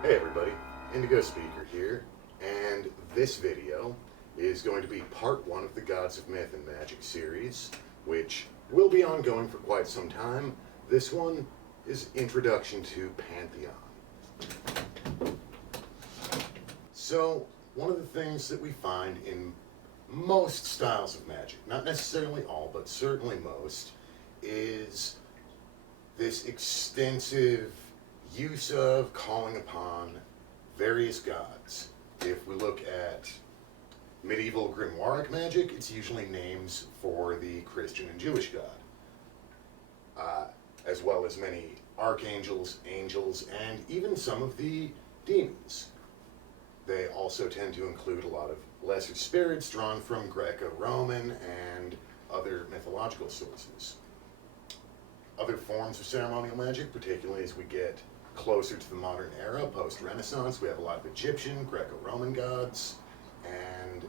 Hey everybody, Indigo Speaker here, and this video is going to be part one of the Gods of Myth and Magic series, which will be ongoing for quite some time. This one is Introduction to Pantheon. So, one of the things that we find in most styles of magic, not necessarily all, but certainly most, is this extensive use of calling upon various gods. If we look at medieval grimoire magic, it's usually names for the Christian and Jewish god, as well as many archangels, angels, and even some of the demons. They also tend to include a lot of lesser spirits drawn from Greco-Roman and other mythological sources. Other forms of ceremonial magic, particularly as we get closer to the modern era, post-Renaissance, we have a lot of Egyptian, Greco-Roman gods, and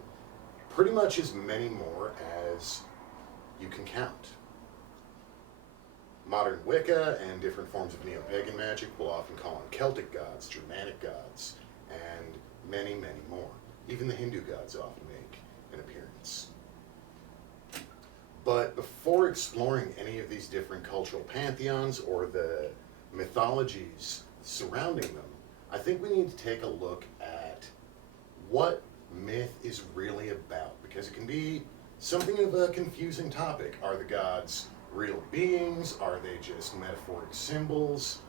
pretty much as many more as you can count. Modern Wicca and different forms of neo-pagan magic will often call on Celtic gods, Germanic gods, and many, many more. Even the Hindu gods often make an appearance. But before exploring any of these different cultural pantheons or the mythologies surrounding them, I think we need to take a look at what myth is really about, because it can be something of a confusing topic. Are the gods real beings? Are they just metaphoric symbols?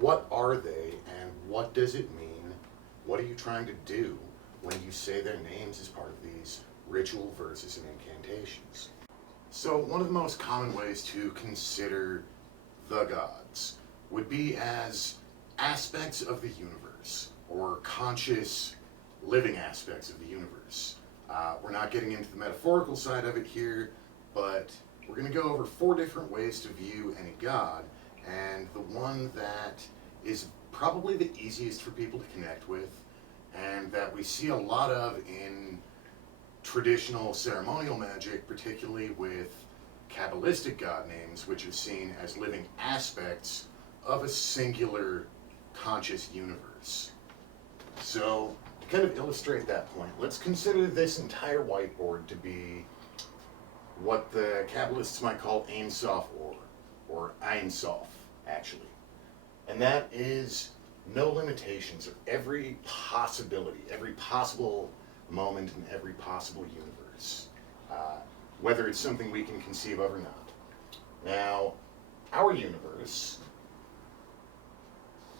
What are they, and what does it mean? What are you trying to do when you say their names as part of these ritual verses and incantations? So one of the most common ways to consider the gods would be as aspects of the universe, or conscious living aspects of the universe. We're not getting into the metaphorical side of it here, but we're going to go over 4 different ways to view any god, and the one that is probably the easiest for people to connect with, and that we see a lot of in traditional ceremonial magic, particularly with Kabbalistic god names, which are seen as living aspects of a singular conscious universe. So, to kind of illustrate that point, let's consider this entire whiteboard to be what the Kabbalists might call Ein Sof or Ein Sof, actually. And that is no limitations of every possibility, every possible moment in every possible universe, whether it's something we can conceive of or not. Now, our universe,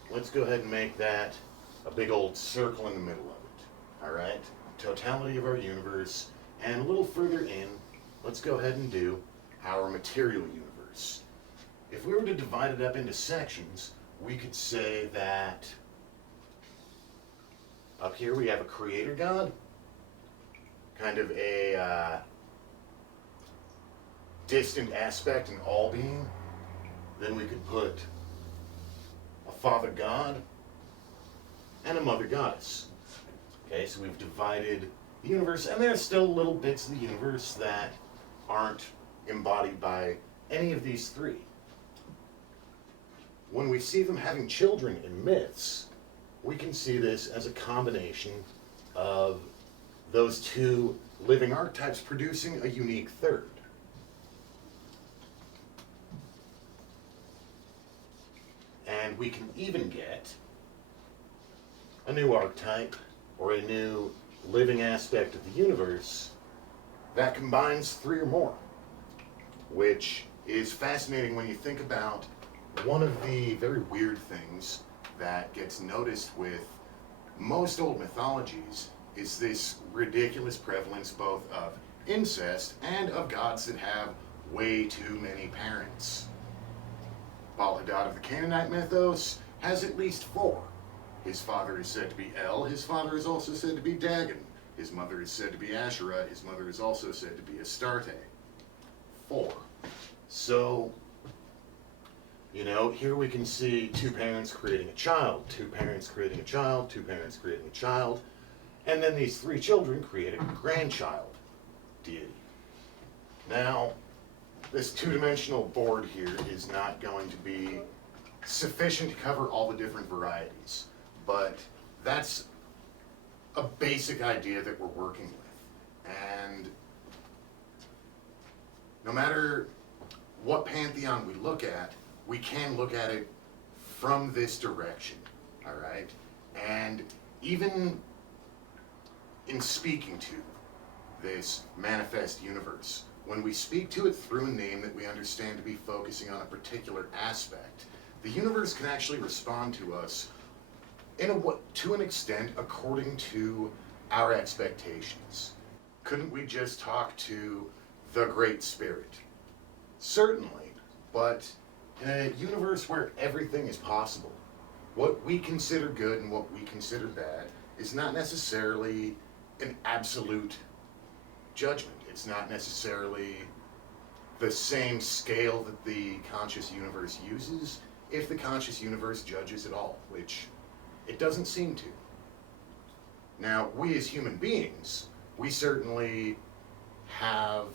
let's go ahead and make that a big old circle in the middle of it, all right? Totality of our universe, and a little further in, let's go ahead and do our material universe. If we were to divide it up into sections, we could say that up here we have a creator god, kind of a distant aspect in all being. Then we could put a father god and a mother goddess. Okay, so we've divided the universe, and there's still little bits of the universe that aren't embodied by any of these 3. When we see them having children in myths, we can see this as a combination of those 2 living archetypes producing a unique third. And we can even get a new archetype or a new living aspect of the universe that combines 3 or more, which is fascinating when you think about one of the very weird things that gets noticed with most old mythologies is this ridiculous prevalence both of incest and of gods that have way too many parents. Baal-Hadad of the Canaanite mythos has at least 4. His father is said to be El, his father is also said to be Dagon, his mother is said to be Asherah, his mother is also said to be Astarte. 4. So, you know, here we can see 2 parents creating a child, 2 parents creating a child, 2 parents creating a child, and then these 3 children create a grandchild deity. Now, this 2-dimensional board here is not going to be sufficient to cover all the different varieties, but that's a basic idea that we're working with. And no matter what pantheon we look at, we can look at it from this direction, all right? And even in speaking to this manifest universe, when we speak to it through a name that we understand to be focusing on a particular aspect, the universe can actually respond to us to an extent according to our expectations. Couldn't we just talk to the Great Spirit? Certainly, but in a universe where everything is possible, what we consider good and what we consider bad is not necessarily an absolute judgment. It's not necessarily the same scale that the conscious universe uses, if the conscious universe judges at all, which it doesn't seem to. Now, we as human beings, we certainly have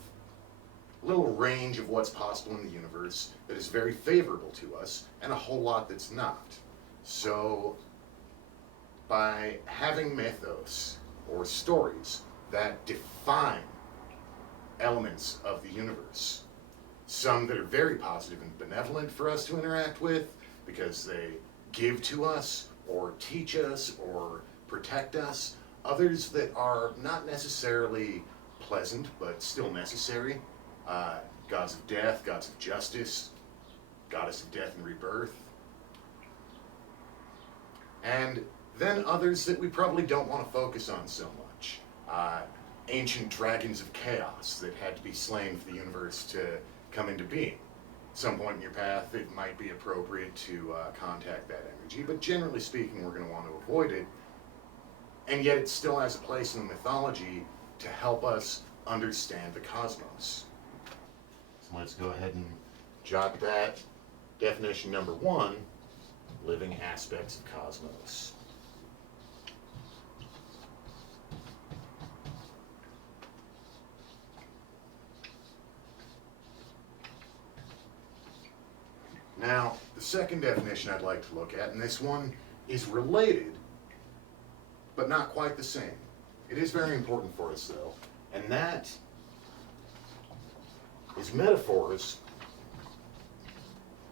a little range of what's possible in the universe that is very favorable to us, and a whole lot that's not. So, by having mythos, or stories, that define elements of the universe, some that are very positive and benevolent for us to interact with, because they give to us, or teach us, or protect us, others that are not necessarily pleasant, but still necessary, gods of death, gods of justice, goddess of death and rebirth, and then others that we probably don't want to focus on so much. Ancient dragons of chaos that had to be slain for the universe to come into being. At some point in your path, it might be appropriate to contact that energy, but generally speaking, we're going to want to avoid it. And yet it still has a place in the mythology to help us understand the cosmos. So let's go ahead and jot that. Definition number 1, living aspects of cosmos. Now, the second definition I'd like to look at, and this one is related, but not quite the same. It is very important for us, though, and that is metaphors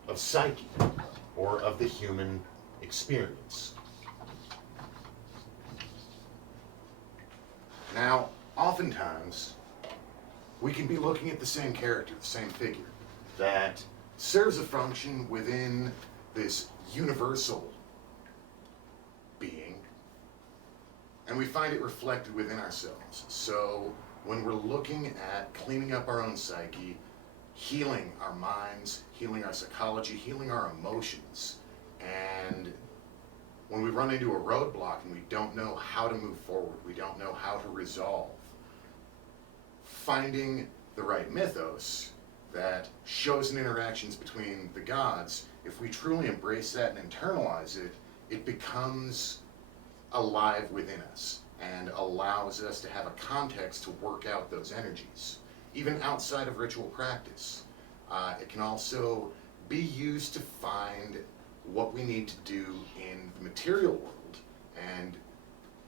of psyche, or of the human experience. Now, oftentimes, we can be looking at the same character, the same figure, that serves a function within this universal being, and we find it reflected within ourselves. So when we're looking at cleaning up our own psyche, healing our minds, healing our psychology, healing our emotions, and when we run into a roadblock and we don't know how to move forward, we don't know how to resolve, finding the right mythos that shows in interactions between the gods, if we truly embrace that and internalize it, it becomes alive within us and allows us to have a context to work out those energies, even outside of ritual practice. It can also be used to find what we need to do in the material world and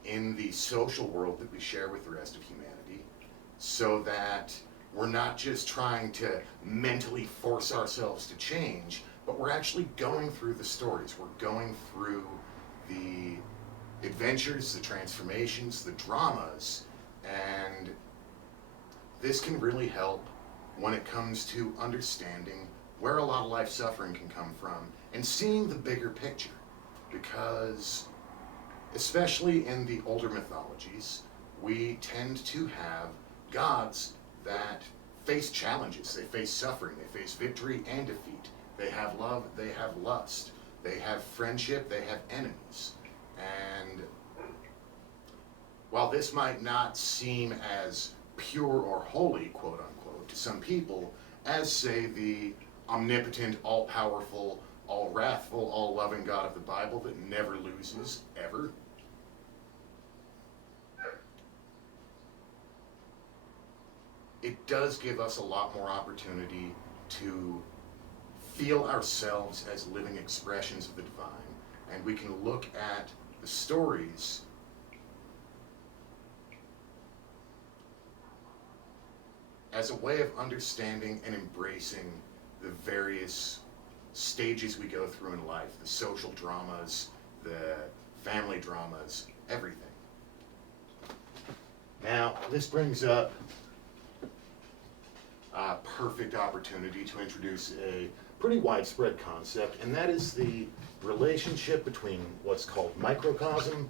in the social world that we share with the rest of humanity, so that we're not just trying to mentally force ourselves to change, but we're actually going through the stories. We're going through the adventures, the transformations, the dramas, and this can really help when it comes to understanding where a lot of life suffering can come from and seeing the bigger picture. Because, especially in the older mythologies, we tend to have gods that face challenges, they face suffering, they face victory and defeat. They have love, they have lust, they have friendship, they have enemies. And while this might not seem as pure or holy, quote unquote, to some people, as say the omnipotent, all-powerful, all-wrathful, all-loving God of the Bible that never loses, ever, it does give us a lot more opportunity to feel ourselves as living expressions of the divine, and we can look at the stories as a way of understanding and embracing the various stages we go through in life, the social dramas, the family dramas, everything. Now, this brings up a perfect opportunity to introduce a pretty widespread concept, and that is the relationship between what's called microcosm,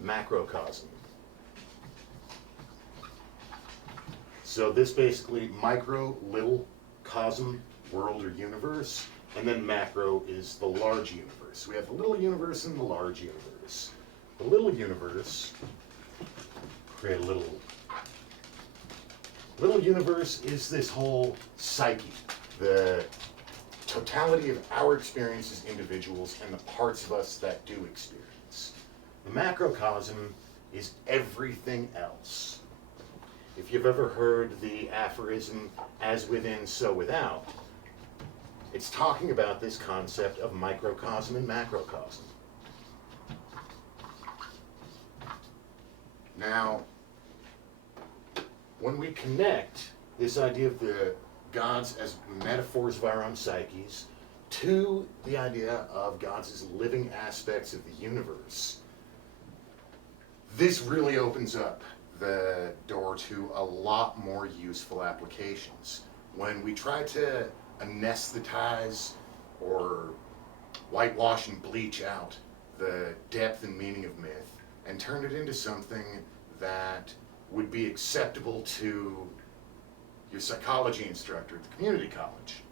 macrocosm. So this basically, micro, little, cosm, world or universe, and then macro is the large universe. We have the little universe and the large universe. The little universe, create a little universe is this whole psyche, the totality of our experience as individuals and the parts of us that do experience. The macrocosm is everything else. If you've ever heard the aphorism, as within, so without, it's talking about this concept of microcosm and macrocosm. Now, when we connect this idea of the gods as metaphors of our own psyches to the idea of gods as living aspects of the universe, this really opens up the door to a lot more useful applications. When we try to anesthetize or whitewash and bleach out the depth and meaning of myth and turn it into something that would be acceptable to your psychology instructor at the community college,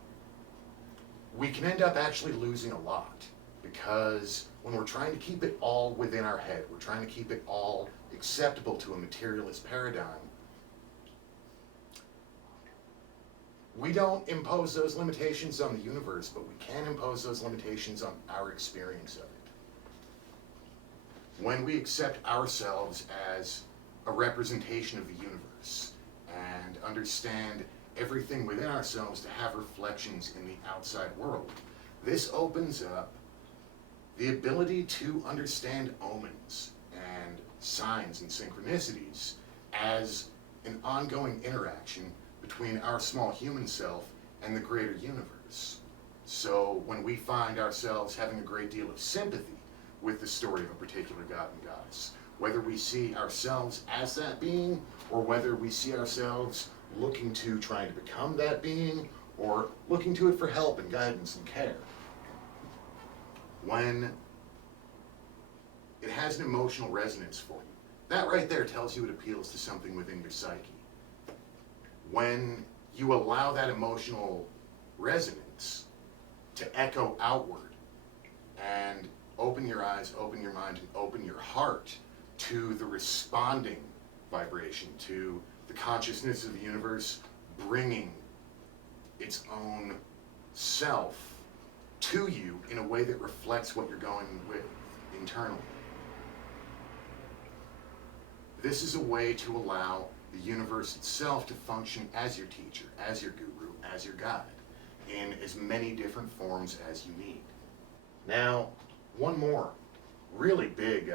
we can end up actually losing a lot, because when we're trying to keep it all within our head, we're trying to keep it all acceptable to a materialist paradigm, we don't impose those limitations on the universe, but we can impose those limitations on our experience of it. When we accept ourselves as a representation of the universe and understand everything within ourselves to have reflections in the outside world, this opens up the ability to understand omens and signs and synchronicities as an ongoing interaction between our small human self and the greater universe. So when we find ourselves having a great deal of sympathy with the story of a particular god and goddess, whether we see ourselves as that being or whether we see ourselves looking to trying to become that being or looking to it for help and guidance and care, when it has an emotional resonance for you, that right there tells you it appeals to something within your psyche. When you allow that emotional resonance to echo outward and open your eyes, open your mind, and open your heart to the responding vibration, to the consciousness of the universe bringing its own self to you in a way that reflects what you're going with internally. This is a way to allow the universe itself to function as your teacher, as your guru, as your guide, in as many different forms as you need. Now, one more really big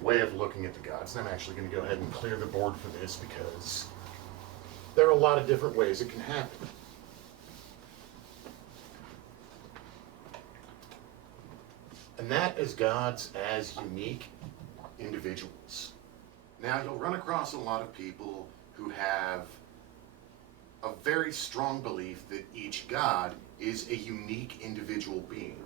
way of looking at the gods, and I'm actually going to go ahead and clear the board for this because there are a lot of different ways it can happen. And that is gods as unique individuals. Now, you'll run across a lot of people who have a very strong belief that each god is a unique individual being,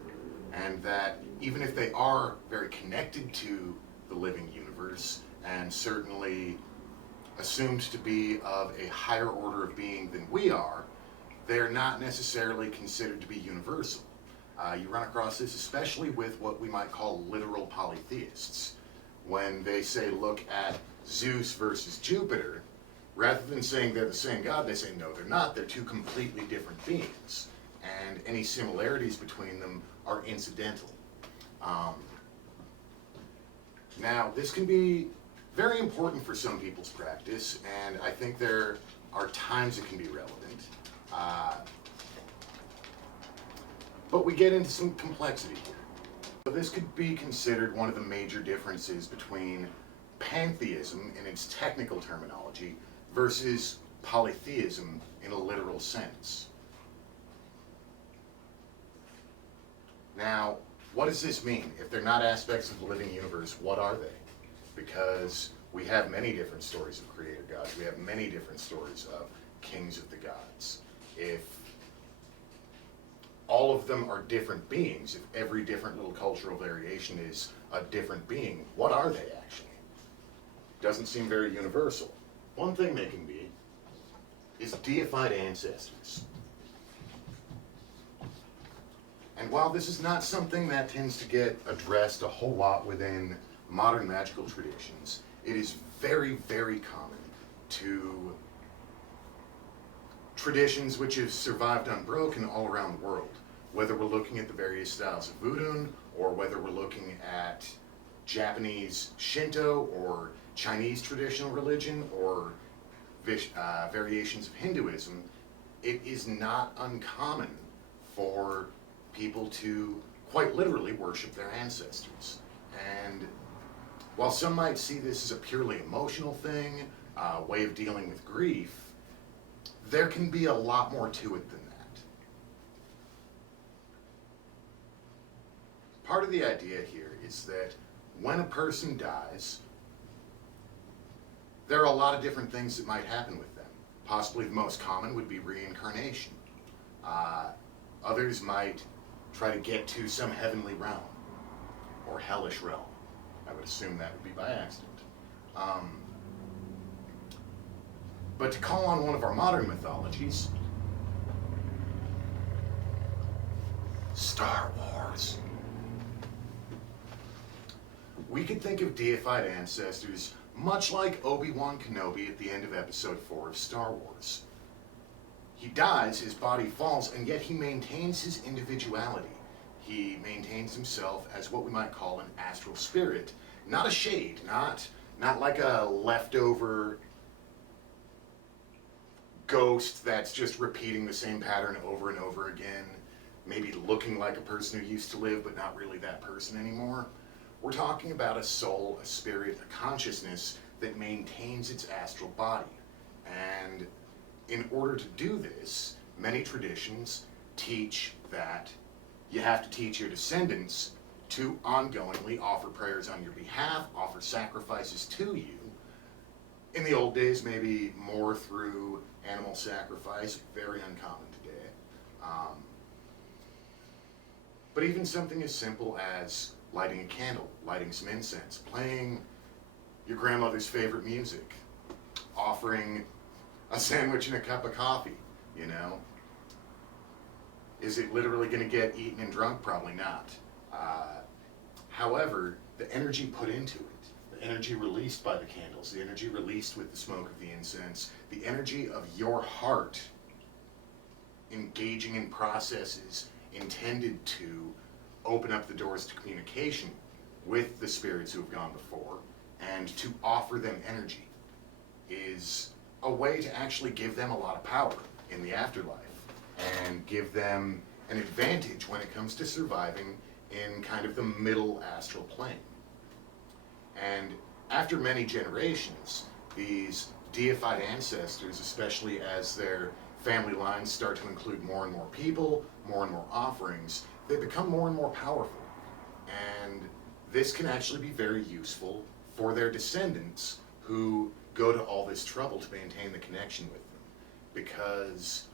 and that even if they are very connected to the living universe and certainly assumed to be of a higher order of being than we are, they're not necessarily considered to be universal. You run across this especially with what we might call literal polytheists. When they say, look at Zeus versus Jupiter, rather than saying they're the same god, they say, no, they're not. They're two completely different beings. And any similarities between them are incidental. Now, this can be very important for some people's practice, and I think there are times it can be relevant. But we get into some complexity here. So this could be considered one of the major differences between pantheism in its technical terminology versus polytheism in a literal sense. Now, what does this mean? If they're not aspects of the living universe, what are they? Because we have many different stories of creator gods. We have many different stories of kings of the gods. If all of them are different beings, if every different little cultural variation is a different being, what are they actually? Doesn't seem very universal. One thing they can be is deified ancestors. And while this is not something that tends to get addressed a whole lot within modern magical traditions, it is very, very common to traditions which have survived unbroken all around the world. Whether we're looking at the various styles of voodoo, or whether we're looking at Japanese Shinto, or Chinese traditional religion, or variations of Hinduism, it is not uncommon for people to quite literally worship their ancestors. And while some might see this as a purely emotional thing, a way of dealing with grief, there can be a lot more to it than that. Part of the idea here is that when a person dies, there are a lot of different things that might happen with them. Possibly the most common would be reincarnation. Others might try to get to some heavenly realm or hellish realm. I would assume that would be by accident. But to call on one of our modern mythologies, Star Wars. We could think of deified ancestors much like Obi-Wan Kenobi at the end of episode 4 of Star Wars. He dies, his body falls, and yet he maintains his individuality. He maintains himself as what we might call an astral spirit. Not a shade, not like a leftover ghost that's just repeating the same pattern over and over again, maybe looking like a person who used to live but not really that person anymore. We're talking about a soul, a spirit, a consciousness that maintains its astral body. And in order to do this, many traditions teach that you have to teach your descendants to ongoingly offer prayers on your behalf, offer sacrifices to you. In the old days, maybe more through animal sacrifice, very uncommon today. But even something as simple as lighting a candle, lighting some incense, playing your grandmother's favorite music, offering a sandwich and a cup of coffee, you know? Is it literally going to get eaten and drunk? Probably not. However, the energy put into it, the energy released by the candles, the energy released with the smoke of the incense, the energy of your heart engaging in processes intended to open up the doors to communication with the spirits who have gone before and to offer them energy is a way to actually give them a lot of power in the afterlife and give them an advantage when it comes to surviving in kind of the middle astral plane. And after many generations, these deified ancestors, especially as their family lines start to include more and more people, more and more offerings, they become more and more powerful. And this can actually be very useful for their descendants who go to all this trouble to maintain the connection with them. Because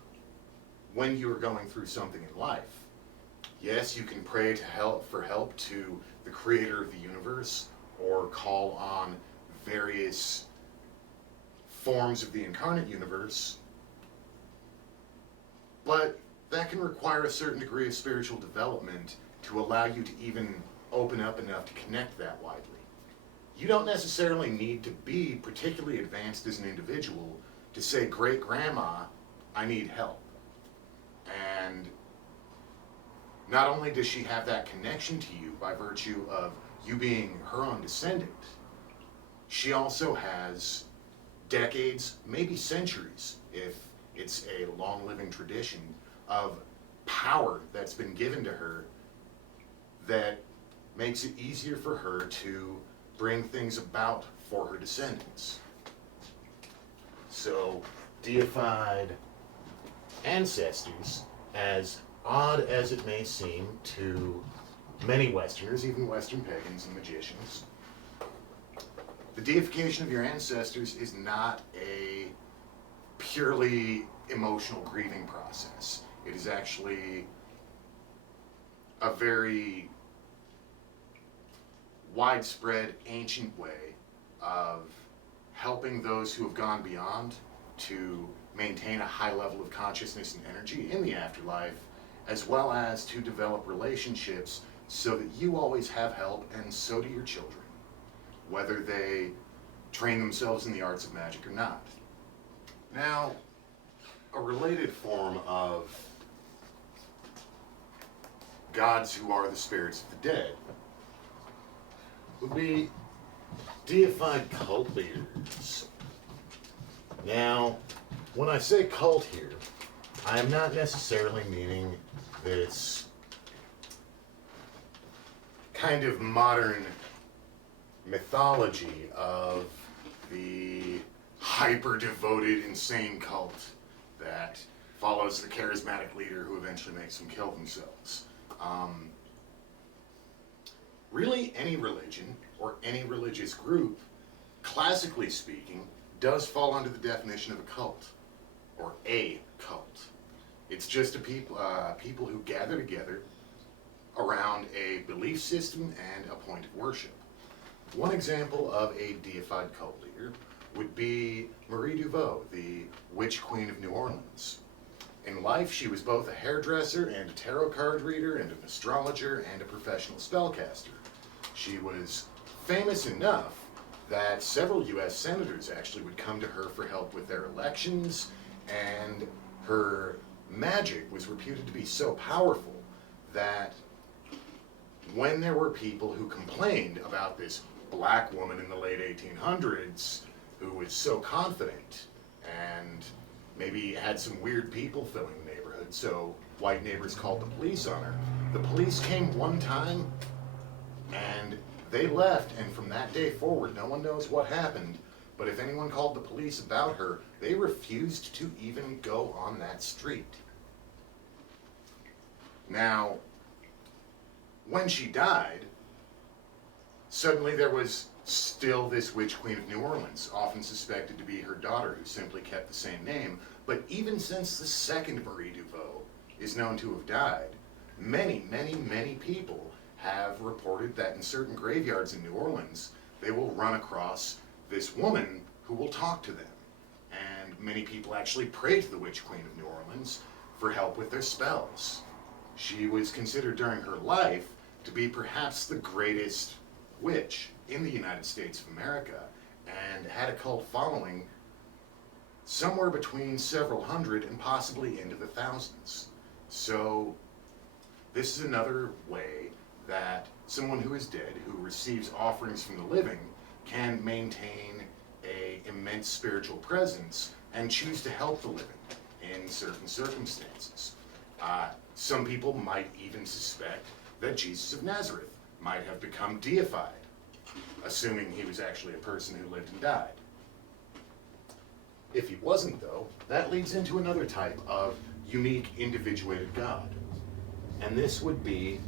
when you're going through something in life, yes, you can pray for help to the creator of the universe or call on various forms of the incarnate universe, but that can require a certain degree of spiritual development to allow you to even open up enough to connect that widely. You don't necessarily need to be particularly advanced as an individual to say, great grandma, I need help. And not only does she have that connection to you by virtue of you being her own descendant, she also has decades, maybe centuries, if it's a long-living tradition, of power that's been given to her that makes it easier for her to bring things about for her descendants. So, deified ancestors, as odd as it may seem to many Westerners, even Western pagans and magicians, the deification of your ancestors is not a purely emotional grieving process. It is actually a very widespread, ancient way of helping those who have gone beyond to maintain a high level of consciousness and energy in the afterlife, as well as to develop relationships so that you always have help, and so do your children, whether they train themselves in the arts of magic or not. Now, a related form of gods who are the spirits of the dead would be deified cult leaders. Now, when I say cult here, I am not necessarily meaning this kind of modern mythology of the hyper-devoted, insane cult that follows the charismatic leader who eventually makes them kill themselves. Really, any religion or any religious group, classically speaking, does fall under the definition of a cult, or a cult. It's just people who gather together around a belief system and a point of worship. One example of a deified cult leader would be Marie Laveau, the Witch Queen of New Orleans. In life, she was both a hairdresser and a tarot card reader and an astrologer and a professional spellcaster. She was famous enough that several U.S. senators actually would come to her for help with their elections, and her magic was reputed to be so powerful that when there were people who complained about this black woman in the late 1800s who was so confident and maybe had some weird people filling the neighborhood, so white neighbors called the police on her. The police came one time and they left, and from that day forward, no one knows what happened, but if anyone called the police about her, they refused to even go on that street. Now, when she died, suddenly there was still this Witch Queen of New Orleans, often suspected to be her daughter, who simply kept the same name. But even since the second Marie Laveau is known to have died, many, many, many people have reported that in certain graveyards in New Orleans, they will run across this woman who will talk to them. And many people actually pray to the Witch Queen of New Orleans for help with their spells. She was considered during her life to be perhaps the greatest witch in the United States of America, and had a cult following somewhere between several hundred and possibly into the thousands. So this is another way that someone who is dead, who receives offerings from the living, can maintain an immense spiritual presence and choose to help the living in certain circumstances. Some people might even suspect that Jesus of Nazareth might have become deified, assuming he was actually a person who lived and died. If he wasn't, though, that leads into another type of unique individuated God. And this would be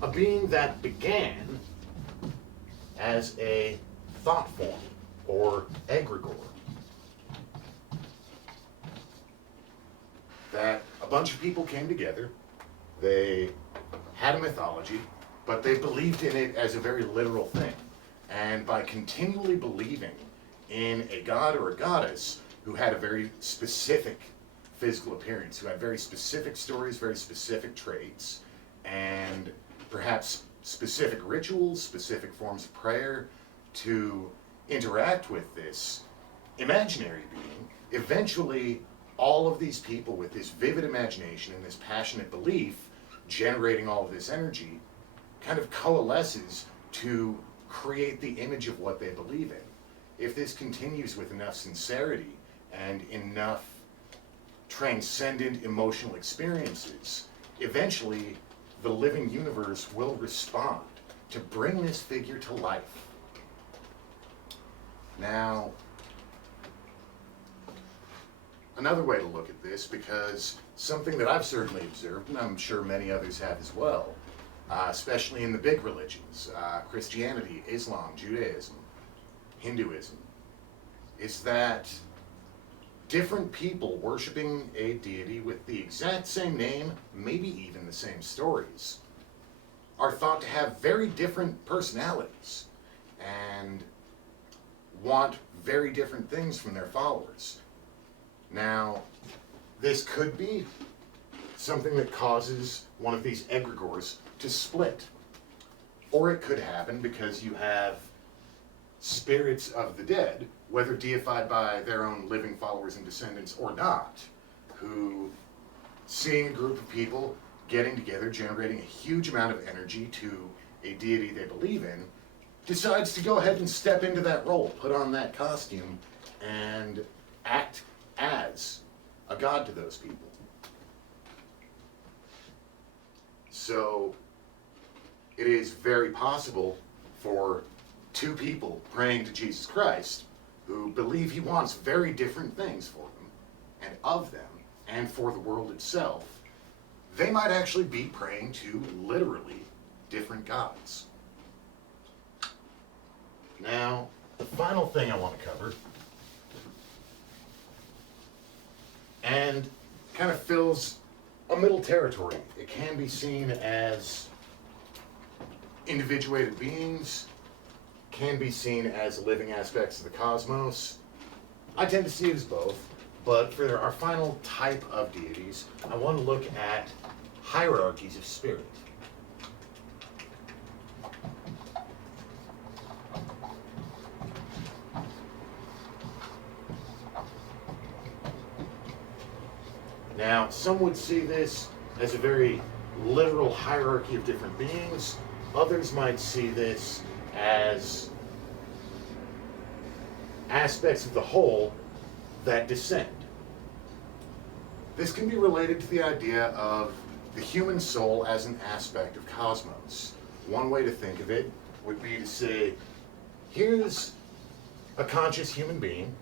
a being that began as a thought form, or egregore. That a bunch of people came together, they had a mythology, but they believed in it as a very literal thing. And by continually believing in a god or a goddess who had a very specific physical appearance, who had very specific stories, very specific traits, and perhaps specific rituals, specific forms of prayer to interact with this imaginary being, eventually all of these people with this vivid imagination and this passionate belief generating all of this energy kind of coalesces to create the image of what they believe in. If this continues with enough sincerity and enough transcendent emotional experiences, eventually the living universe will respond to bring this figure to life. Now, another way to look at this, because something that I've certainly observed, and I'm sure many others have as well, especially in the big religions, Christianity, Islam, Judaism, Hinduism, is that different people worshiping a deity with the exact same name, maybe even the same stories, are thought to have very different personalities and want very different things from their followers. Now, this could be something that causes one of these egregores to split. Or it could happen because you have spirits of the dead, whether deified by their own living followers and descendants or not, who, seeing a group of people getting together, generating a huge amount of energy to a deity they believe in, decides to go ahead and step into that role, put on that costume, and act as a god to those people. So it is very possible for two people praying to Jesus Christ who believe he wants very different things for them and of them and for the world itself. They might actually be praying to literally different gods. Now, the final thing I want to cover, and kind of fills a middle territory. It can be seen as individuated beings, can be seen as living aspects of the cosmos. I tend to see it as both, but for our final type of deities, I want to look at hierarchies of spirit. Now, some would see this as a very literal hierarchy of different beings. Others might see this as aspects of the whole that descend. This can be related to the idea of the human soul as an aspect of cosmos. One way to think of it would be to say, here's a conscious human being,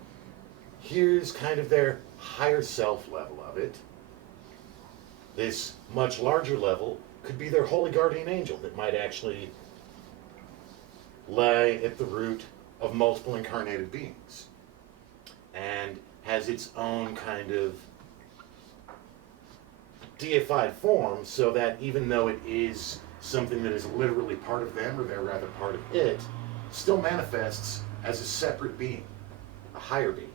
here's kind of their higher self level of it. This much larger level could be their holy guardian angel that might actually lie at the root of multiple incarnated beings and has its own kind of deified form, so that even though it is something that is literally part of them, or they're rather part of it, still manifests as a separate being, a higher being.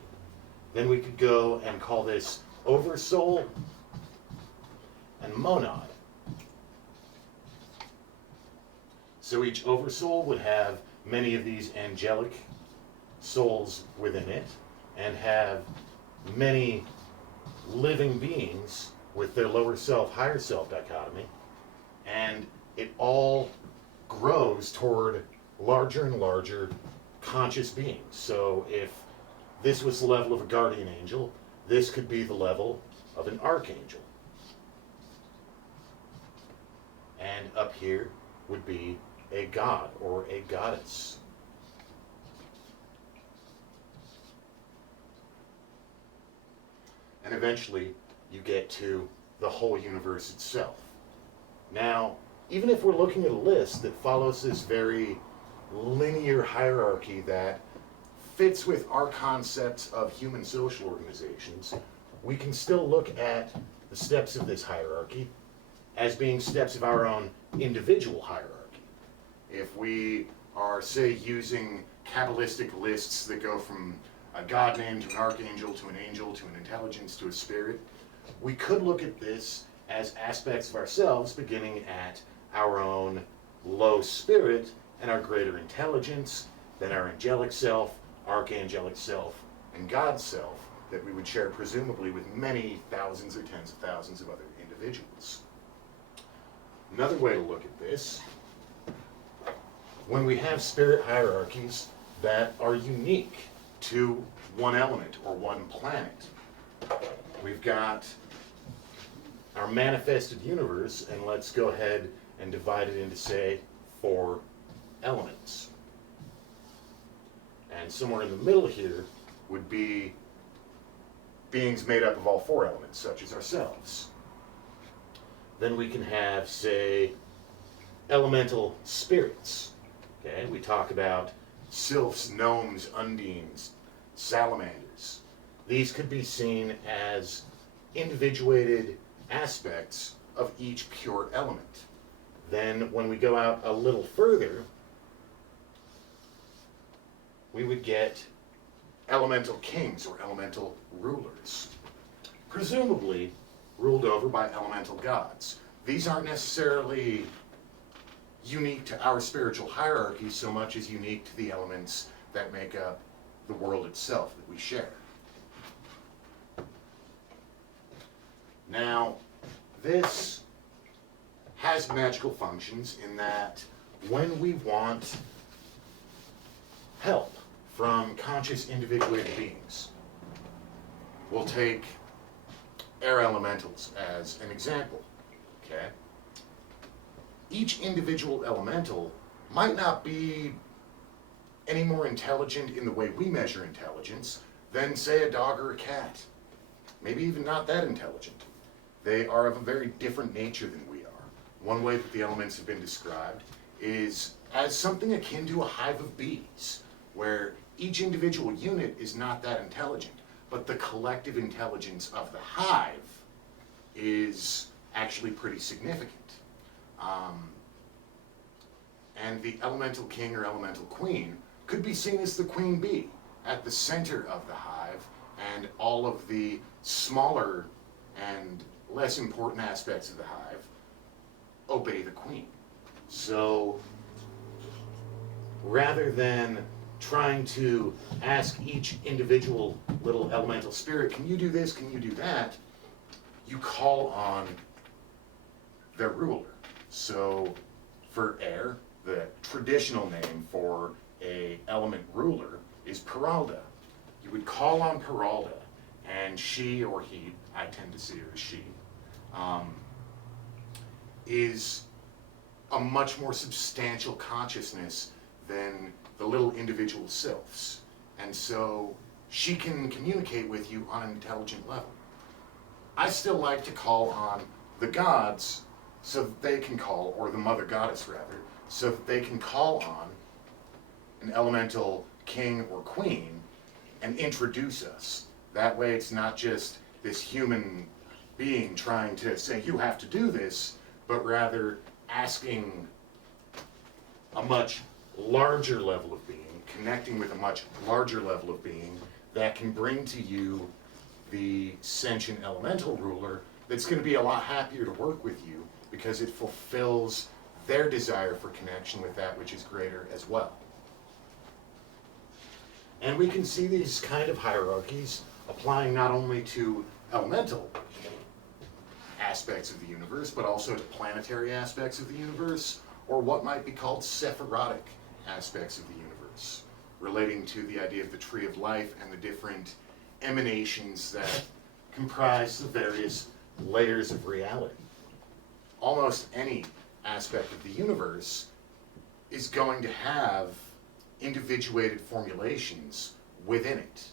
Then we could go and call this oversoul and monad. So each oversoul would have many of these angelic souls within it, and have many living beings with their lower self, higher self dichotomy, and it all grows toward larger and larger conscious beings. So if this was the level of a guardian angel, this could be the level of an archangel. And up here would be a god or a goddess. And eventually you get to the whole universe itself. Now, even if we're looking at a list that follows this very linear hierarchy that fits with our concepts of human social organizations, we can still look at the steps of this hierarchy as being steps of our own individual hierarchy. If we are, say, using Kabbalistic lists that go from a god name to an archangel to an angel to an intelligence to a spirit, we could look at this as aspects of ourselves beginning at our own low spirit and our greater intelligence, then our angelic self, archangelic self, and God's self that we would share presumably with many thousands or tens of thousands of other individuals. Another way to look at this, when we have spirit hierarchies that are unique to one element or one planet, we've got our manifested universe, and let's go ahead and divide it into, say, 4 elements. And somewhere in the middle here would be beings made up of all 4 elements, such as ourselves. Then we can have, say, elemental spirits. Okay, we talk about sylphs, gnomes, undines, salamanders. These could be seen as individuated aspects of each pure element. Then when we go out a little further, we would get elemental kings or elemental rulers, presumably ruled over by elemental gods. These aren't necessarily unique to our spiritual hierarchy so much as unique to the elements that make up the world itself that we share. Now, this has magical functions in that when we want help from conscious individuated beings, we'll take air elementals as an example, okay? Each individual elemental might not be any more intelligent in the way we measure intelligence than, say, a dog or a cat. Maybe even not that intelligent. They are of a very different nature than we are. One way that the elements have been described is as something akin to a hive of bees, where each individual unit is not that intelligent, but the collective intelligence of the hive is actually pretty significant. And the elemental king or elemental queen could be seen as the queen bee at the center of the hive, and all of the smaller and less important aspects of the hive obey the queen. So rather than trying to ask each individual little elemental spirit, can you do this, can you do that, you call on their ruler. So for air, the traditional name for a element ruler is Peralda. You would call on Peralda, and she or he, I tend to see her as she, is a much more substantial consciousness than the little individual sylphs. And so she can communicate with you on an intelligent level. I still like to call on the gods so that they can call, or the mother goddess rather, so that they can call on an elemental king or queen and introduce us. That way it's not just this human being trying to say, you have to do this, but rather asking a much larger level of being, connecting with a much larger level of being that can bring to you the sentient elemental ruler that's going to be a lot happier to work with you because it fulfills their desire for connection with that which is greater as well. And we can see these kind of hierarchies applying not only to elemental aspects of the universe, but also to planetary aspects of the universe, or what might be called sephirotic aspects of the universe, relating to the idea of the tree of life and the different emanations that comprise the various layers of reality. Almost any aspect of the universe is going to have individuated formulations within it.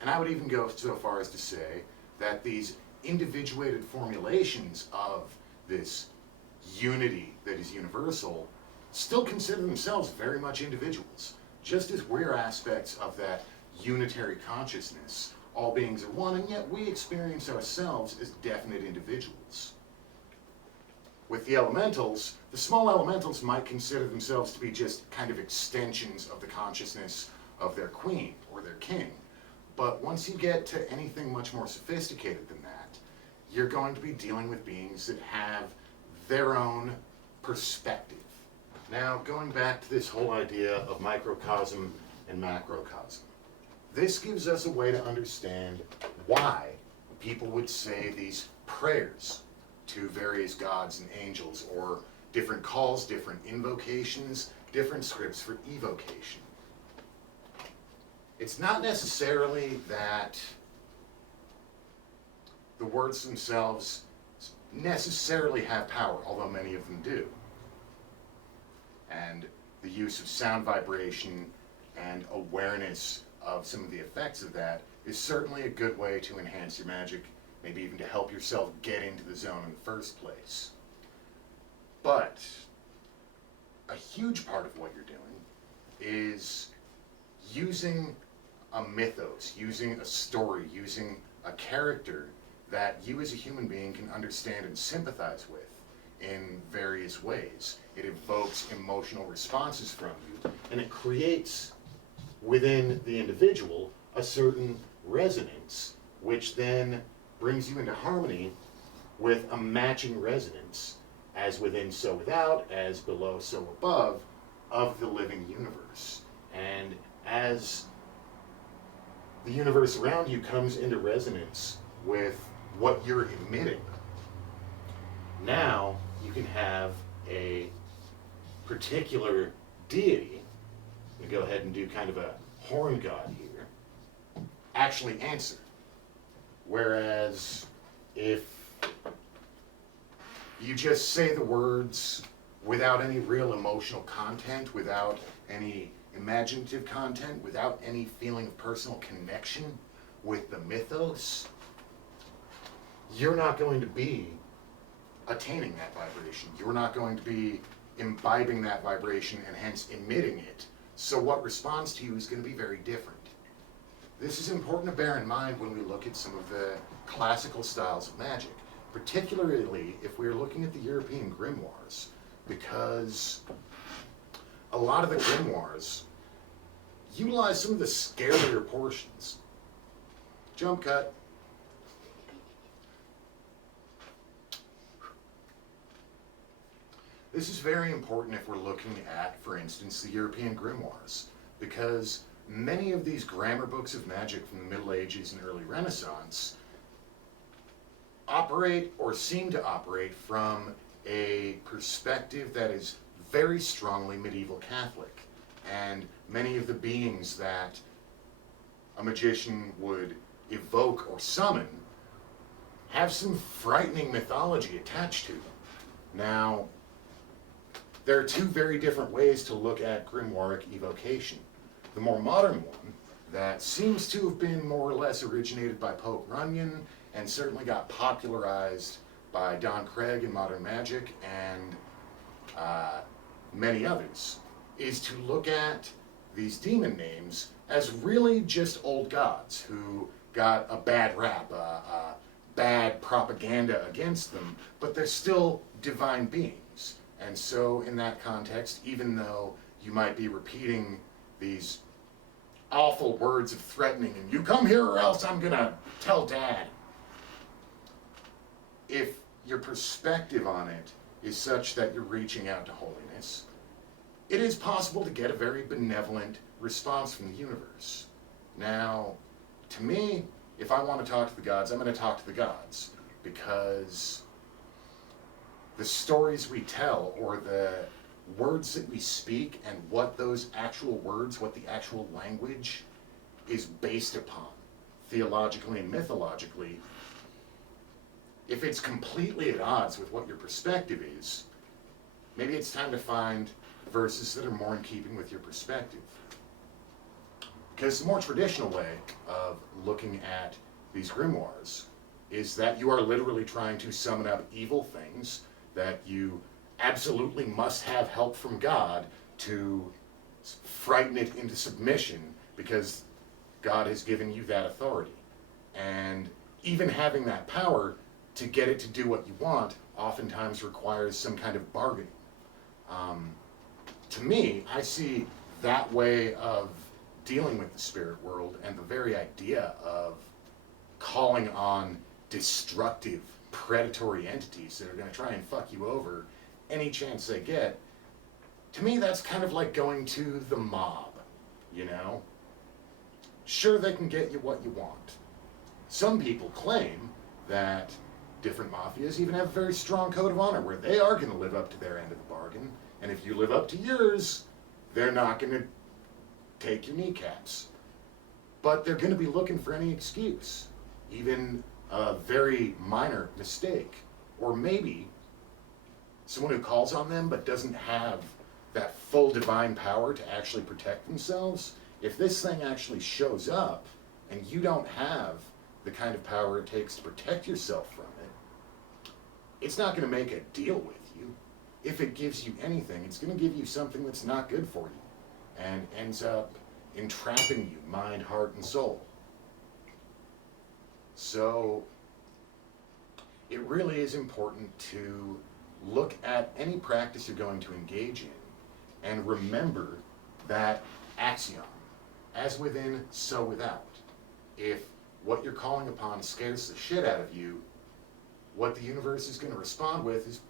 And I would even go so far as to say that these individuated formulations of this unity that is universal still consider themselves very much individuals, just as we're aspects of that unitary consciousness. All beings are one, and yet we experience ourselves as definite individuals. With the elementals, the small elementals might consider themselves to be just kind of extensions of the consciousness of their queen or their king. But once you get to anything much more sophisticated than that, you're going to be dealing with beings that have their own perspective. Now, going back to this whole idea of microcosm and macrocosm, this gives us a way to understand why people would say these prayers to various gods and angels, or different calls, different invocations, different scripts for evocation. It's not necessarily that the words themselves necessarily have power, although many of them do. And the use of sound vibration and awareness of some of the effects of that is certainly a good way to enhance your magic, maybe even to help yourself get into the zone in the first place. But a huge part of what you're doing is using a mythos, using a story, using a character that you as a human being can understand and sympathize with in various ways. It evokes emotional responses from you, and it creates within the individual a certain resonance, which then brings you into harmony with a matching resonance, as within so without, as below so above, of the living universe. And as the universe around you comes into resonance with what you're emitting, now you can have a particular deity, we go ahead and do kind of a horn god here, actually answer. Whereas if you just say the words without any real emotional content, without any imaginative content, without any feeling of personal connection with the mythos, you're not going to be attaining that vibration. You're not going to be imbibing that vibration and hence emitting it. So what responds to you is going to be very different. This is important to bear in mind when we look at some of the classical styles of magic, particularly if we're looking at the European Grimoires, because a lot of the Grimoires utilize some of the scarier portions. Jump cut. This is very important if we're looking at, for instance, the European Grimoires, because many of these grammar books of magic from the Middle Ages and early Renaissance operate or seem to operate from a perspective that is very strongly medieval Catholic. And many of the beings that a magician would evoke or summon have some frightening mythology attached to them. Now, there are two very different ways to look at grimoiric evocation. The more modern one, that seems to have been more or less originated by Pope Runyon and certainly got popularized by Don Craig in Modern Magic and many others, is to look at these demon names as really just old gods who got a bad rap, bad propaganda against them, but they're still divine beings. And so in that context, even though you might be repeating these awful words of threatening, and you come here or else I'm gonna tell Dad, if your perspective on it is such that you're reaching out to holiness, it is possible to get a very benevolent response from the universe. Now, to me, if I want to talk to the gods, I'm going to talk to the gods, because the stories we tell, or the words that we speak, and what those actual words, what the actual language is based upon, theologically and mythologically, if it's completely at odds with what your perspective is, maybe it's time to find verses that are more in keeping with your perspective. Because the more traditional way of looking at these grimoires is that you are literally trying to summon up evil things that you absolutely must have help from God to frighten it into submission, because God has given you that authority. And even having that power to get it to do what you want oftentimes requires some kind of bargaining. To me, I see that way of dealing with the spirit world and the very idea of calling on destructive, predatory entities that are going to try and fuck you over any chance they get. To me, that's kind of like going to the mob, you know? Sure, they can get you what you want. Some people claim that different mafias even have a very strong code of honor where they are going to live up to their end of the bargain, and if you live up to yours, they're not going to take your kneecaps. But they're going to be looking for any excuse. Even a very minor mistake. Or maybe someone who calls on them but doesn't have that full divine power to actually protect themselves, if this thing actually shows up and you don't have the kind of power it takes to protect yourself from it, it's not going to make a deal with you. If it gives you anything, it's going to give you something that's not good for you and ends up entrapping you, mind, heart, and soul. So it really is important to look at any practice you're going to engage in and remember that axiom, as within, so without. If what you're calling upon scares the shit out of you, what the universe is going to respond with is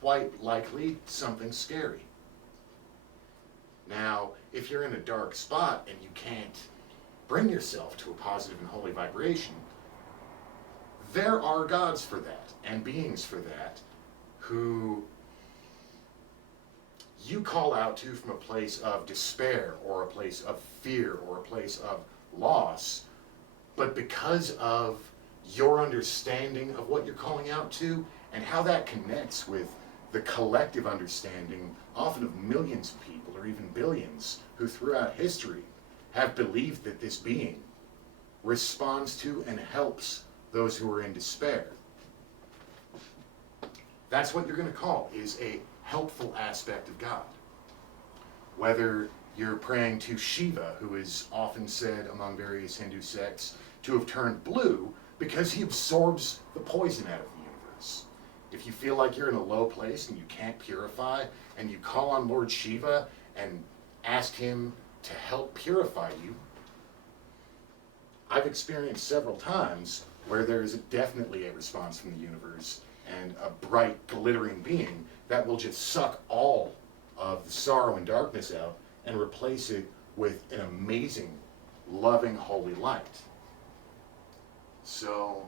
quite likely something scary. Now, if you're in a dark spot and you can't bring yourself to a positive and holy vibration, there are gods for that and beings for that who you call out to from a place of despair or a place of fear or a place of loss, but because of your understanding of what you're calling out to and how that connects with the collective understanding, often of millions of people or even billions, who throughout history have believed that this being responds to and helps those who are in despair. That's what you're going to call is a helpful aspect of God. Whether you're praying to Shiva, who is often said among various Hindu sects to have turned blue because he absorbs the poison out of the universe. If you feel like you're in a low place and you can't purify, and you call on Lord Shiva and ask him to help purify you, I've experienced several times where there is definitely a response from the universe and a bright, glittering being that will just suck all of the sorrow and darkness out and replace it with an amazing, loving, holy light. So,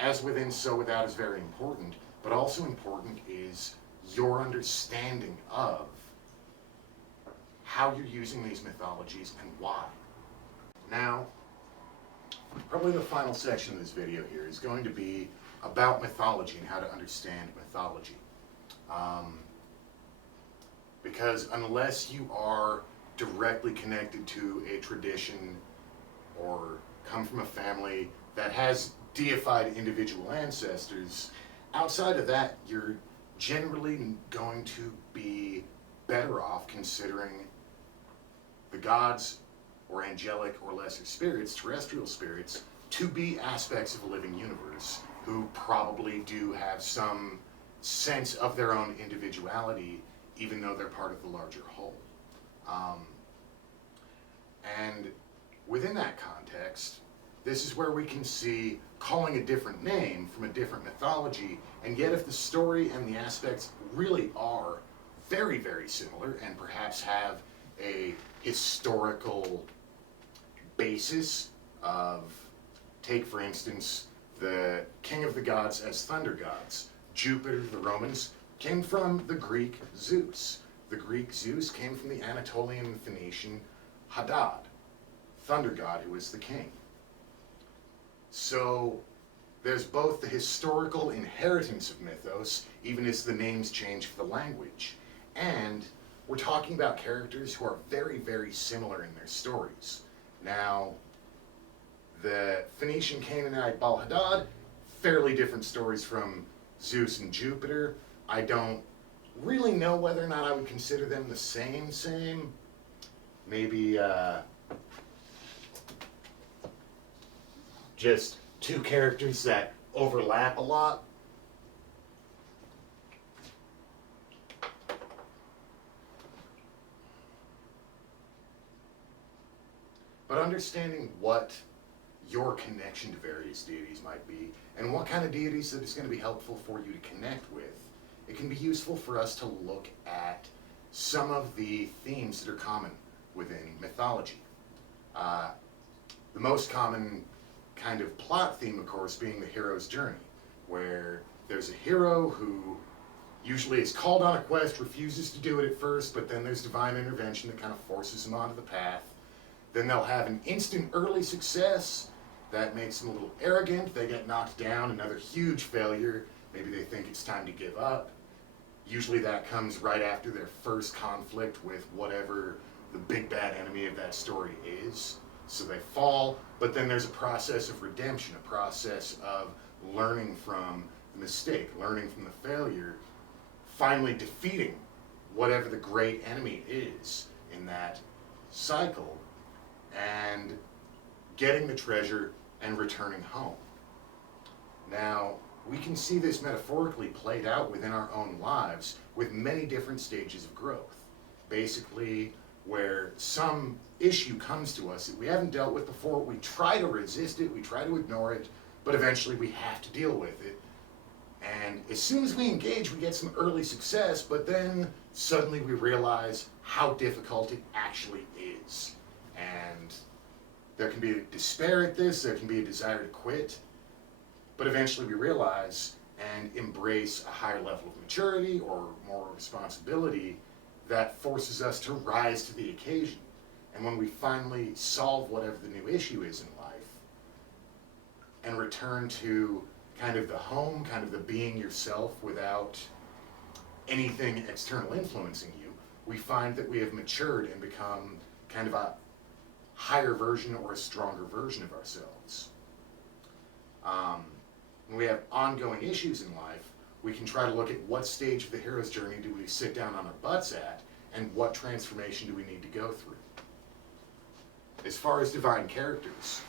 as within, so without is very important, but also important is your understanding of how you're using these mythologies and why. Now, probably the final section of this video here is going to be about mythology and how to understand mythology. Because unless you are directly connected to a tradition or come from a family that has deified individual ancestors, outside of that, you're generally going to be better off considering the gods or angelic or lesser spirits, terrestrial spirits, to be aspects of a living universe who probably do have some sense of their own individuality, even though they're part of the larger whole. And within that context, this is where we can see calling a different name from a different mythology, and yet if the story and the aspects really are very, very similar and perhaps have a historical basis of, take for instance, the king of the gods as thunder gods. Jupiter, the Romans, came from the Greek Zeus. The Greek Zeus came from the Anatolian and Phoenician Hadad, thunder god who is the king. So there's both the historical inheritance of mythos, even as the names change for the language, and we're talking about characters who are very, very similar in their stories. Now, the Phoenician Canaanite Baal-Hadad, fairly different stories from Zeus and Jupiter. I don't really know whether or not I would consider them the same. Maybe just two characters that overlap a lot. But understanding what your connection to various deities might be, and what kind of deities that is going to be helpful for you to connect with, it can be useful for us to look at some of the themes that are common within mythology. The most common kind of plot theme, of course, being the hero's journey, where there's a hero who usually is called on a quest, refuses to do it at first, but then there's divine intervention that kind of forces him onto the path. Then they'll have an instant early success, That makes them a little arrogant. They get knocked down, another huge failure. Maybe they think it's time to give up. Usually that comes right after their first conflict with whatever the big bad enemy of that story is. So they fall, but then there's a process of redemption, a process of learning from the mistake, learning from the failure, finally defeating whatever the great enemy is in that cycle, and getting the treasure and returning home. Now, we can see this metaphorically played out within our own lives with many different stages of growth. Basically, where some issue comes to us that we haven't dealt with before, we try to resist it, we try to ignore it, but eventually we have to deal with it. And as soon as we engage, we get some early success, but then suddenly we realize how difficult it actually is. And there can be a despair at this, there can be a desire to quit, but eventually we realize and embrace a higher level of maturity or more responsibility that forces us to rise to the occasion. And when we finally solve whatever the new issue is in life and return to kind of the home, kind of the being yourself without anything external influencing you, we find that we have matured and become kind of a higher version or a stronger version of ourselves. When we have ongoing issues in life, we can try to look at what stage of the hero's journey do we sit down on our butts at, and what transformation do we need to go through. As far as divine characters,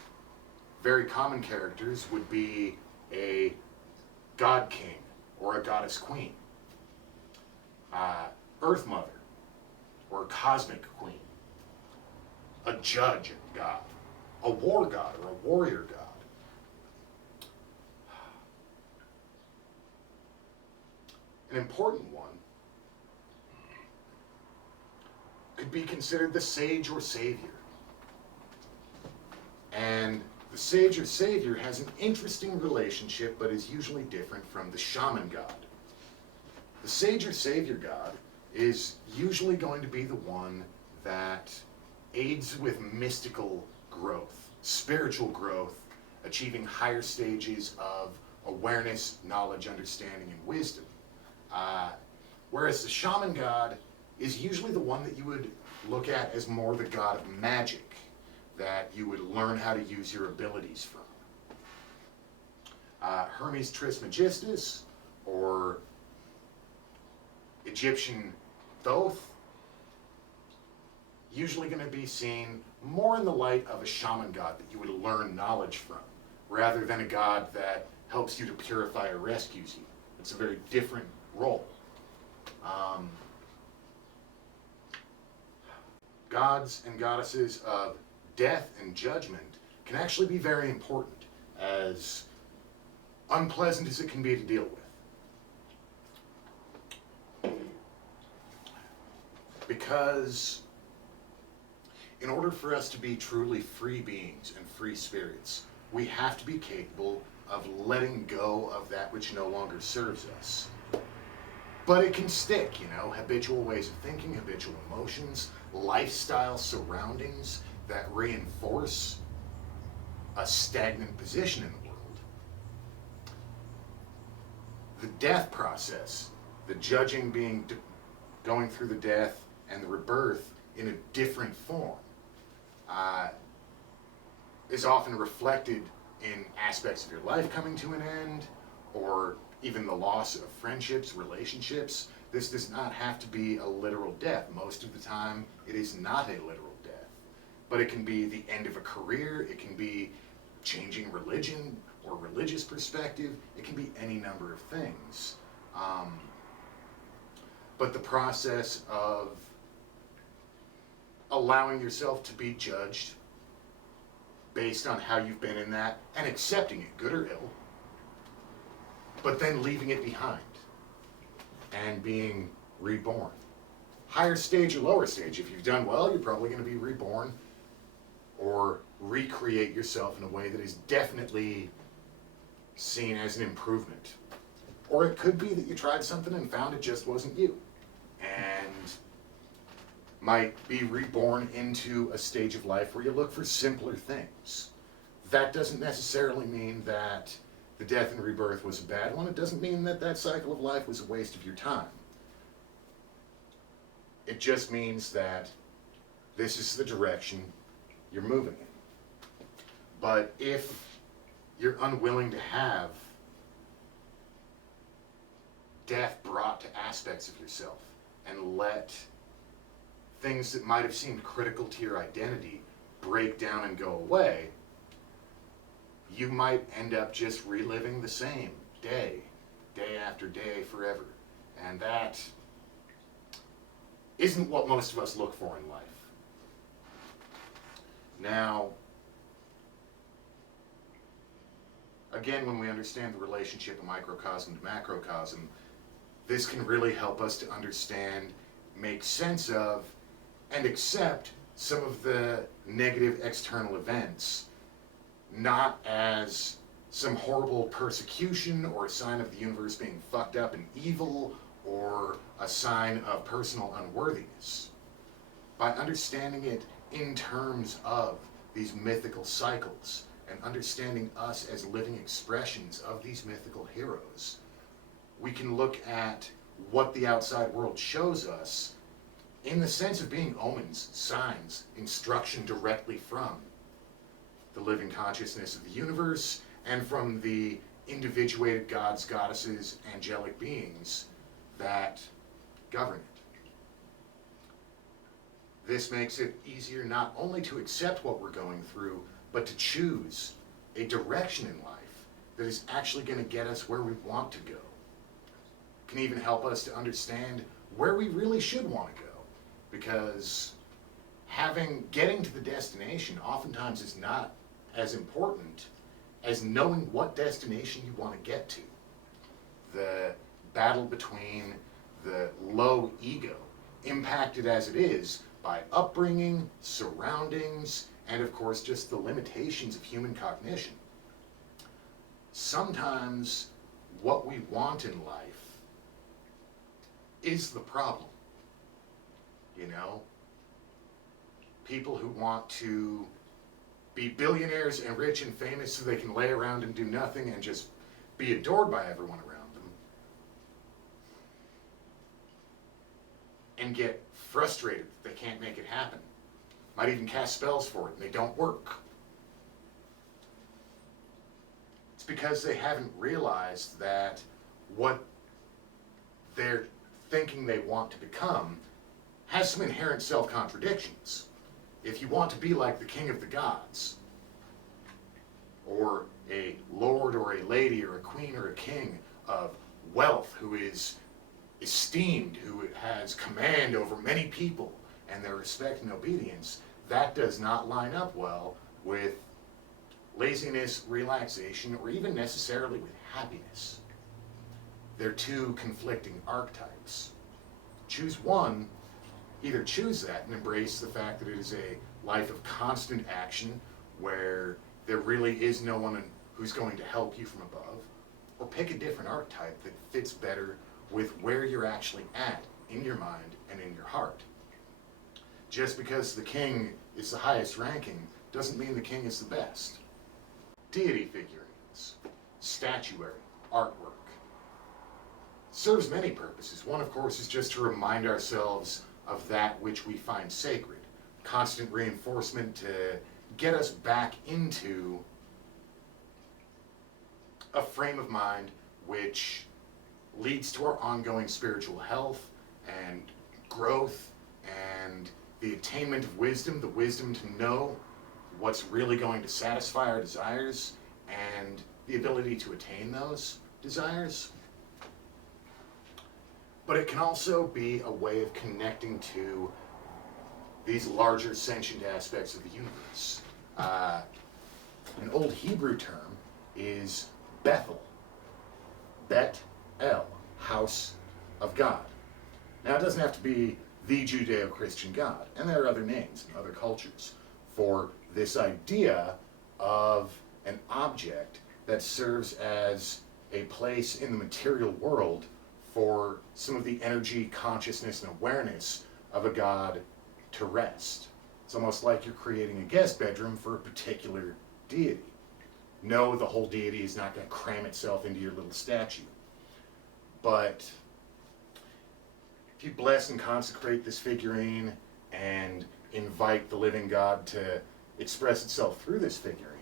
very common characters would be a god king or a goddess queen, earth mother or a cosmic queen, a judge god, a war god or a warrior god. An important one could be considered the sage or savior. And the sage or savior has an interesting relationship, but is usually different from the shaman god. The sage or savior god is usually going to be the one that aids with mystical growth, spiritual growth, achieving higher stages of awareness, knowledge, understanding, and wisdom. Whereas the shaman god is usually the one that you would look at as more the god of magic, that you would learn how to use your abilities from. Hermes Trismegistus, or Egyptian Thoth, usually going to be seen more in the light of a shaman god that you would learn knowledge from, rather than a god that helps you to purify or rescues you. It's a very different role. Gods and goddesses of death and judgment can actually be very important, as unpleasant as it can be to deal with. Because in order for us to be truly free beings and free spirits, we have to be capable of letting go of that which no longer serves us. But it can stick, habitual ways of thinking, habitual emotions, lifestyle surroundings that reinforce a stagnant position in the world. The death process, the judging being going through the death and the rebirth in a different form, is often reflected in aspects of your life coming to an end, or even the loss of friendships, relationships. This does not have to be a literal death. Most of the time, it is not a literal death. But it can be the end of a career, it can be changing religion or religious perspective, it can be any number of things. But the process of allowing yourself to be judged based on how you've been in that, and accepting it, good or ill, but then leaving it behind and being reborn. Higher stage or lower stage, if you've done well, you're probably going to be reborn or recreate yourself in a way that is definitely seen as an improvement. Or it could be that you tried something and found it just wasn't you, and might be reborn into a stage of life where you look for simpler things. that doesn't necessarily mean that the death and rebirth was a bad one. It doesn't mean that that cycle of life was a waste of your time. It just means that this is the direction you're moving in. But if you're unwilling to have death brought to aspects of yourself and let things that might have seemed critical to your identity break down and go away, you might end up just reliving the same day after day, forever. And that isn't what most of us look for in life. Now, again, when we understand the relationship of microcosm to macrocosm, this can really help us to understand, make sense of, and accept some of the negative external events, not as some horrible persecution or a sign of the universe being fucked up and evil or a sign of personal unworthiness. By understanding it in terms of these mythical cycles and understanding us as living expressions of these mythical heroes, we can look at what the outside world shows us in the sense of being omens, signs, instruction directly from the living consciousness of the universe and from the individuated gods, goddesses, angelic beings that govern it. This makes it easier not only to accept what we're going through, but to choose a direction in life that is actually going to get us where we want to go. It can even help us to understand where we really should want to go, because getting to the destination oftentimes is not as important as knowing what destination you want to get to. The battle between the low ego, impacted as it is by upbringing, surroundings, and of course just the limitations of human cognition. Sometimes what we want in life is the problem. You know? People who want to be billionaires and rich and famous so they can lay around and do nothing and just be adored by everyone around them, and get frustrated that they can't make it happen. Might even cast spells for it and they don't work. It's because they haven't realized that what they're thinking they want to become has some inherent self-contradictions. If you want to be like the king of the gods, or a lord or a lady or a queen or a king of wealth who is esteemed, who has command over many people and their respect and obedience, that does not line up well with laziness, relaxation, or even necessarily with happiness. They're two conflicting archetypes. Choose one. Either choose that and embrace the fact that it is a life of constant action where there really is no one who's going to help you from above, or pick a different archetype that fits better with where you're actually at in your mind and in your heart. Just because the king is the highest ranking doesn't mean the king is the best. Deity figurines, statuary, artwork, serves many purposes. One, of course, is just to remind ourselves of that which we find sacred. Constant reinforcement to get us back into a frame of mind which leads to our ongoing spiritual health and growth and the attainment of wisdom, the wisdom to know what's really going to satisfy our desires and the ability to attain those desires. But it can also be a way of connecting to these larger sentient aspects of the universe. An old Hebrew term is Bethel. Bet-El, house of God. Now it doesn't have to be the Judeo-Christian God, and there are other names in other cultures for this idea of an object that serves as a place in the material world for some of the energy, consciousness, and awareness of a god to rest. It's almost like you're creating a guest bedroom for a particular deity. no, the whole deity is not going to cram itself into your little statue. But if you bless and consecrate this figurine and invite the living God to express itself through this figurine,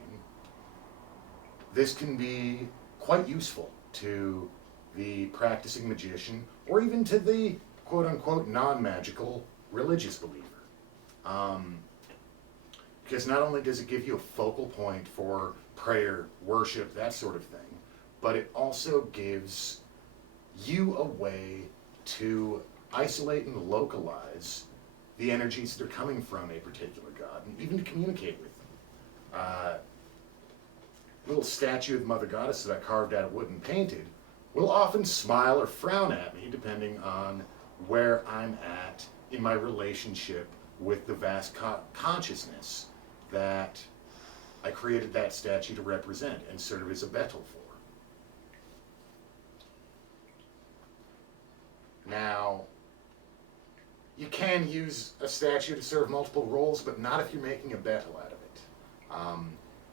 this can be quite useful to the practicing magician, or even to the quote-unquote non-magical religious believer. Because not only does it give you a focal point for prayer, worship, that sort of thing, but it also gives you a way to isolate and localize the energies that are coming from a particular god, and even to communicate with them. Little statue of Mother Goddess that I carved out of wood and painted will often smile or frown at me depending on where I'm at in my relationship with the vast consciousness that I created that statue to represent and serve as a betel for. Now, you can use a statue to serve multiple roles, but not if you're making a betel out of it.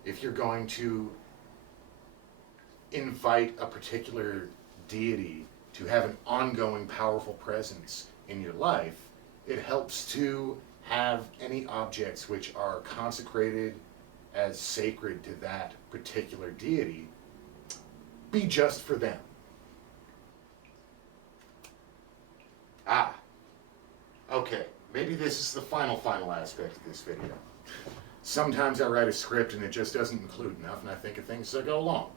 If you're going to invite a particular deity to have an ongoing powerful presence in your life, it helps to have any objects which are consecrated as sacred to that particular deity be just for them. Okay, maybe this is the final aspect of this video. Sometimes I write a script and it just doesn't include enough, and I think of things as I go along.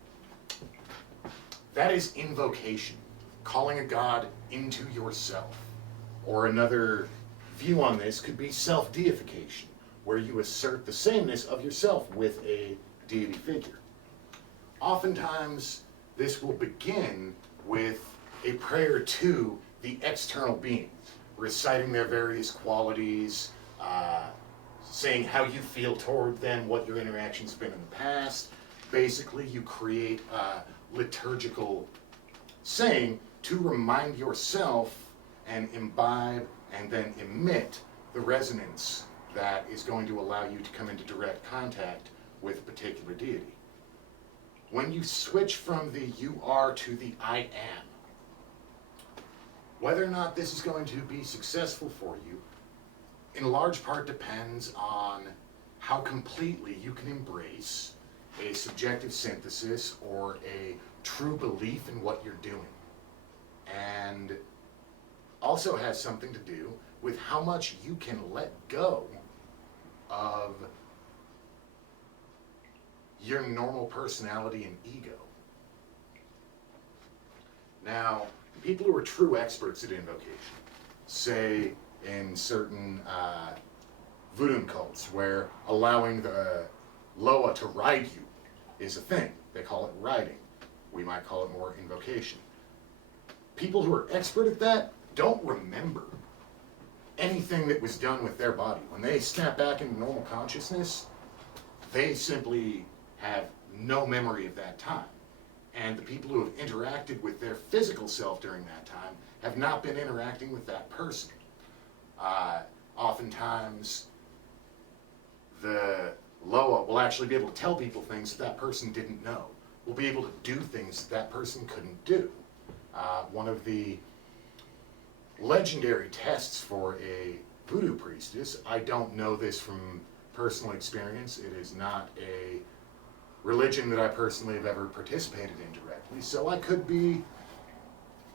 That is invocation, calling a god into yourself. Or another view on this could be self-deification, where you assert the sameness of yourself with a deity figure. Oftentimes, this will begin with a prayer to the external being, reciting their various qualities, saying how you feel toward them, what your interactions have been in the past. Basically, you create a liturgical saying to remind yourself and imbibe and then emit the resonance that is going to allow you to come into direct contact with a particular deity. When you switch from the you are to the I am, whether or not this is going to be successful for you, in large part depends on how completely you can embrace a subjective synthesis or a true belief in what you're doing. And also has something to do with how much you can let go of your normal personality and ego. Now, people who are true experts at invocation say in certain voodoo cults where allowing the Loa to ride you is a thing. They call it riding. We might call it more invocation. People who are expert at that don't remember anything that was done with their body. When they snap back into normal consciousness, they simply have no memory of that time. And the people who have interacted with their physical self during that time have not been interacting with that person. Oftentimes, the Loa will actually be able to tell people things that person didn't know. Will be able to do things that person couldn't do. One of the legendary tests for a voodoo priestess, I don't know this from personal experience, it is not a religion that I personally have ever participated in directly, so I could be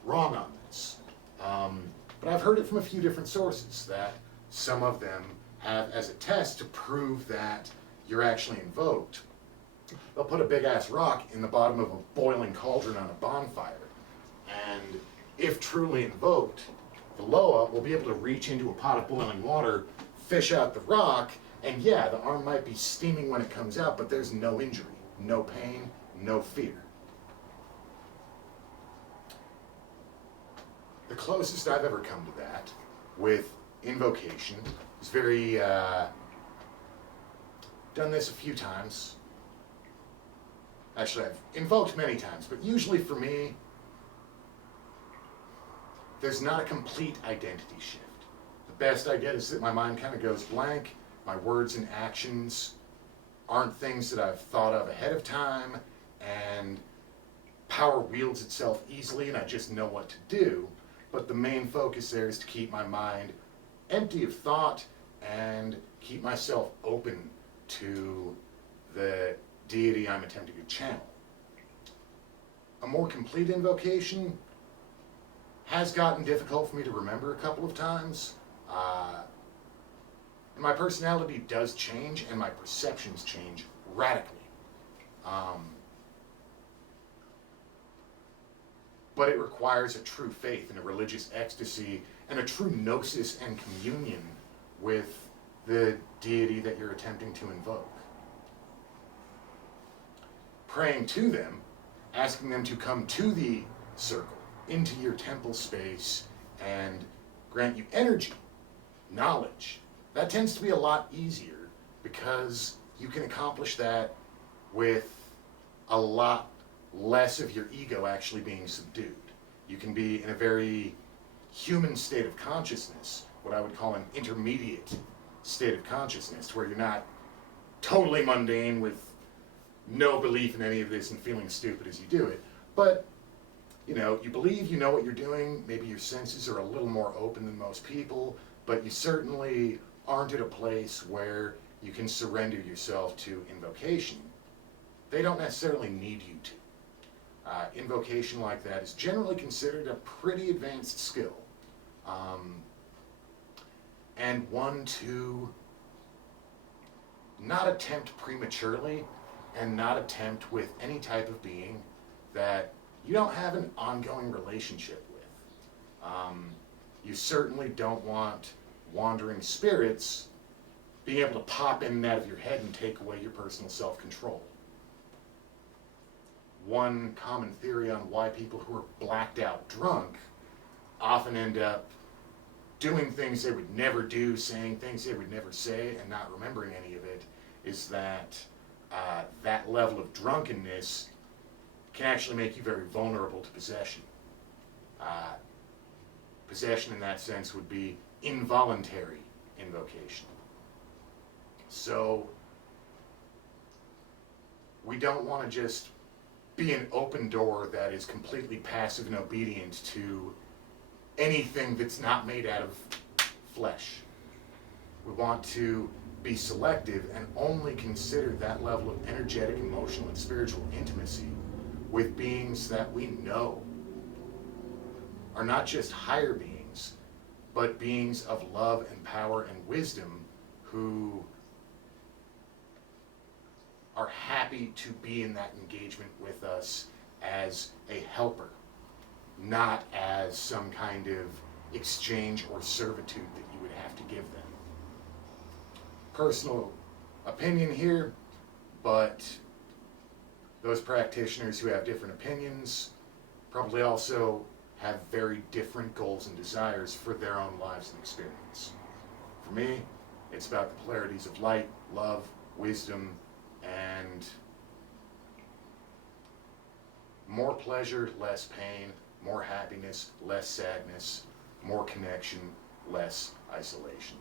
wrong on this. But I've heard it from a few different sources that some of them have as a test to prove that you're actually invoked. They'll put a big ass rock in the bottom of a boiling cauldron on a bonfire, and if truly invoked, the Loa will be able to reach into a pot of boiling water, fish out the rock, and yeah, the arm might be steaming when it comes out, but there's no injury, no pain, no fear. The closest I've ever come to that with invocation is very, done this a few times. Actually, I've invoked many times, but usually for me, there's not a complete identity shift. The best I get is that my mind kind of goes blank, my words and actions aren't things that I've thought of ahead of time, and power wields itself easily and I just know what to do, but the main focus there is to keep my mind empty of thought and keep myself open to the deity I'm attempting to channel. A more complete invocation has gotten difficult for me to remember a couple of times. My personality does change and my perceptions change radically. But it requires a true faith and a religious ecstasy and a true gnosis and communion with the deity that you're attempting to invoke. Praying to them, asking them to come to the circle, into your temple space, and grant you energy, knowledge. That tends to be a lot easier because you can accomplish that with a lot less of your ego actually being subdued. You can be in a very human state of consciousness, what I would call an intermediate state of consciousness, where you're not totally mundane with no belief in any of this and feeling stupid as you do it, but you know, you believe you know what you're doing, maybe your senses are a little more open than most people, but you certainly aren't at a place where you can surrender yourself to invocation. They don't necessarily need you to. Invocation like that is generally considered a pretty advanced skill, and one to not attempt prematurely and not attempt with any type of being that you don't have an ongoing relationship with. You certainly don't want wandering spirits being able to pop in and out of your head and take away your personal self-control. One common theory on why people who are blacked out drunk often end up doing things they would never do, saying things they would never say, and not remembering any of it, is that that level of drunkenness can actually make you very vulnerable to possession. Possession in that sense would be involuntary invocation. So we don't want to just be an open door that is completely passive and obedient to anything that's not made out of flesh. We want to be selective and only consider that level of energetic, emotional, and spiritual intimacy with beings that we know are not just higher beings, but beings of love and power and wisdom who are happy to be in that engagement with us as a helper, not as some kind of exchange or servitude that you would have to give them. Personal opinion here, but those practitioners who have different opinions probably also have very different goals and desires for their own lives and experience. For me, it's about the polarities of light, love, wisdom, and more pleasure, less pain, more happiness, less sadness, more connection, less isolation.